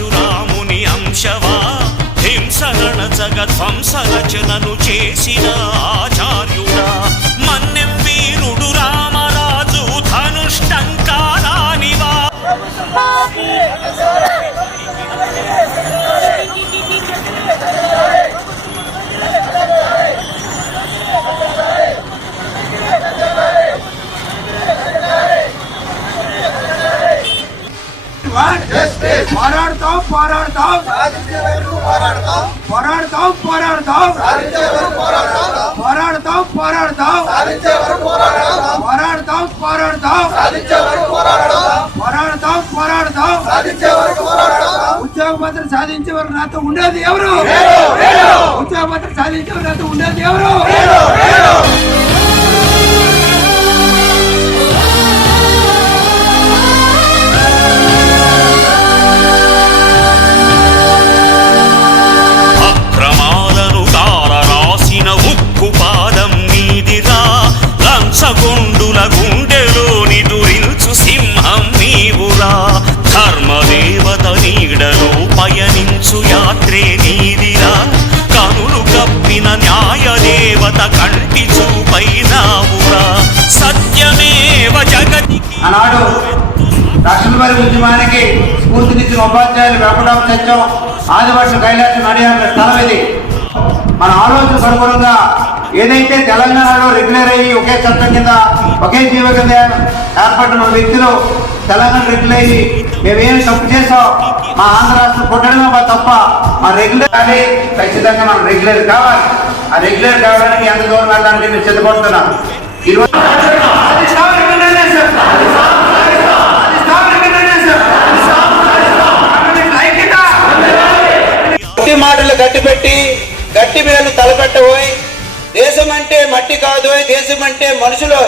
పరశురాముని అంశవా హింసరణ జగధ్వంస రచనను చేసిన ఆచార్యుడా మన్నెం వీరుడు రామరాజు ధనుష్టంకారానివా పోరాడతాం పోరాడతాం పోరాడతాం పోరాడతాం పోరాడతాం పోరాడతాం పోరాడతాం పోరాడతాం పోరాడతాం పోరాడతాం ఉద్యోగ భద్రత సాధించే వరకు నాతో ఉండేది ఎవరు ఉద్యోగ భద్రత సాధించే వరకు నాతో ఉండేది ఎవరు గుండుల గుండెలోని దురించు సింహం నీవురా ధర్మదేవత నీడలో పయనించు యాత్రే నీదిరా కనులు కప్పిన న్యాయదేవత కంటి చూపైనావురా సత్యమేవ జగతికి. ఆనాడు లక్ష్మీవారి ఉద్యమానికి స్ఫూర్తినిచ్చిన ఉపాధ్యాయులు వెంకటరామ సత్యం ఆదివాసి కైలాసం నడియాల స్థలం ఇది. మన ఆలోచన అనుగుణంగా ఏదైతే తెలంగాణలో రెగ్యులర్ అయ్యి ఒకే చట్టం కింద ఒకే జీవ కింద ఏర్పడిన వ్యక్తులు తెలంగాణ రెగ్యులర్ అయ్యి మేమేమి తప్పు చేసాం మా ఆంధ్ర రాష్ట్రం పుట్టడమే మా తప్ప మా రెగ్యులర్ కానీ ఖచ్చితంగా మనం రెగ్యులర్ కావాలి. ఆ రెగ్యులర్ కావడానికి ఎంత దూరం వెళ్ళడానికి నేను సిద్ధపడుతున్నాం. గట్టి మాటలు గట్టిపెట్టి గట్టి మీద తలపెట్టబోయి దేశం అంటే మట్టి కాదు, దేశం అంటే మనుషులు.